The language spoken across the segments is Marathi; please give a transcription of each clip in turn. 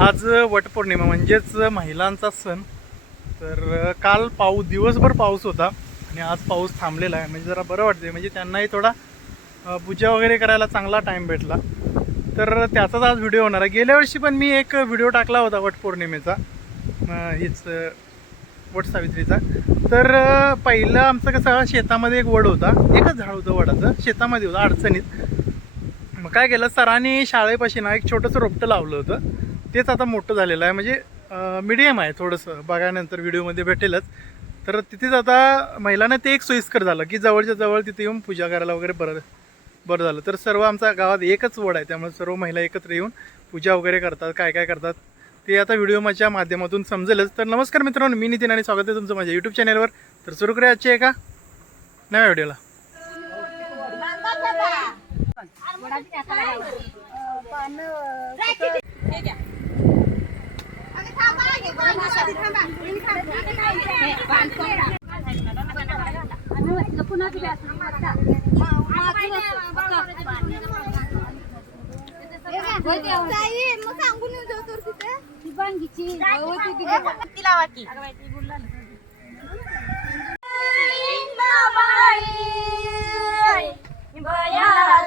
आज वटपौर्णिमा म्हणजेच महिलांचा सण. तर काल पाऊस दिवसभर पाऊस होता. आणि आज पाऊस थांबलेला आहे. म्हणजे जरा बरं वाटते म्हणजे त्यांनाही थोडा पूजा वगैरे करायला चांगला टाईम भेटला. तर त्याचाच आज व्हिडिओ होणार आहे. गेल्या वर्षी पण मी एक व्हिडिओ टाकला होता वटपौर्णिमेचा हीच वटसावित्रीचा तर पहिलं आमचं कसं शेतामध्ये एक वड होता. एकच झाड होतं वडाचं. शेतामध्ये होतं अडचणीत. मग काय केलं सरांनी शाळेपाशी ना एक छोटंसं रोपटं लावलं होतं. तेच आता मोठं झालेलं आहे. म्हणजे मिडियम आहे थोडंसं. बघायनंतर व्हिडिओमध्ये भेटेलच. तर तिथेच आता महिलांना ते एक सोयीस्कर झालं की जवळच्या जवळ तिथे येऊन पूजा करायला वगैरे बरं बरं झालं. तर सर्व आमच्या गावात एकच वड आहे त्यामुळे सर्व महिला एकत्र येऊन पूजा वगैरे करतात काय काय करतात ते आता व्हिडिओ माझ्या माध्यमातून समजेलच. तर नमस्कार मित्रांनो मी नितीन आणि स्वागत आहे तुमचं माझ्या यूट्यूब चॅनलवर तर सुरू करूया आजची एका नव्या व्हिडिओला.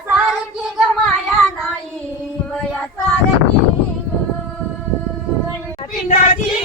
सारखी ग नाही वया सारखी पिंडाची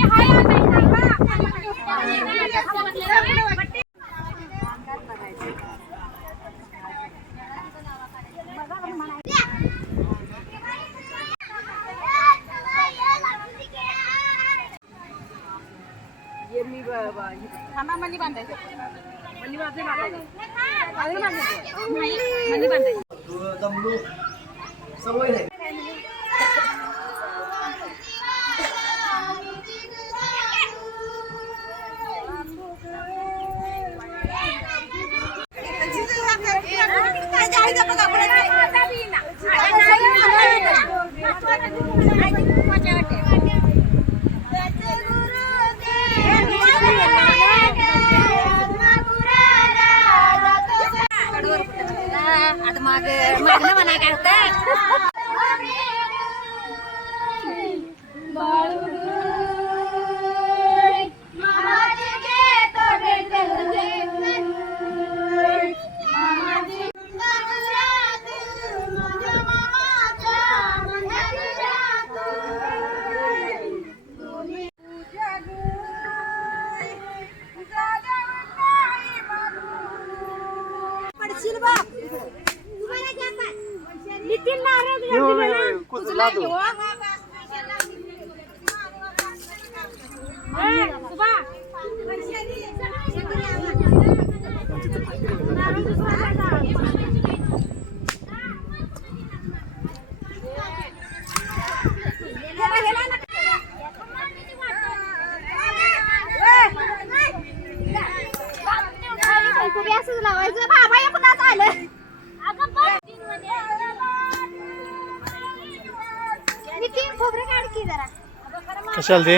आणि तीन म्हणते आता माग मागणं म्हणा काय होतं असंच लावायचं बाबा एकदाच आलं नितीन खोबरे काढ की जरा कशाला ते?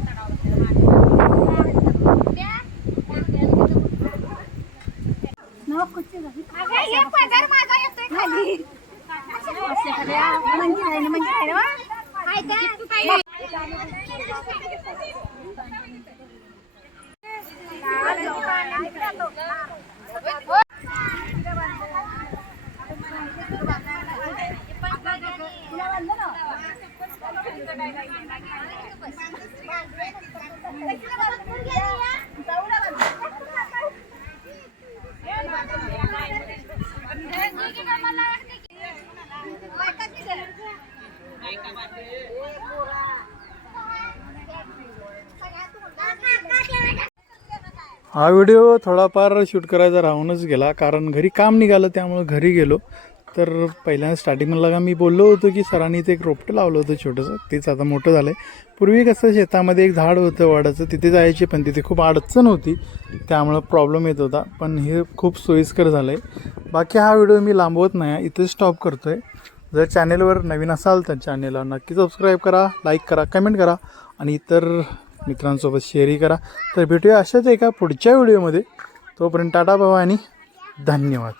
बघ उलाटली इकडे माझी नाही भेटत तुम्ही काय मला तर हा व्हिडिओ थोडाफार शूट करायचा राहूनच गेला कारण घरी काम निघालं त्यामुळं घरी गेलो. तर पहिल्यांदा स्टार्टिंगला का मी बोललो होतो की सरांनी इथे एक रोपटं लावलं होतं छोटंसं तेच आता मोठं झालं आहे पूर्वी कसं शेतामध्ये एक झाड होतं वाडाचं तिथे जायचे पण तिथे खूप अडचण होती त्यामुळं प्रॉब्लेम येत होता. पण हे खूप सोयीस्कर झालं आहे बाकी हा व्हिडिओ मी लांबवत नाही इथेच स्टॉप करतो आहे जर चॅनेलवर नवीन असाल तर चॅनेलला नक्की सबस्क्राईब करा लाईक करा कमेंट करा आणि इतर मित्रांसोबत शेअरही करा. तर भेटूया अशाच एका पुढच्या व्हिडिओमध्ये तोपर्यंत टाटा बाबा आणि धन्यवाद.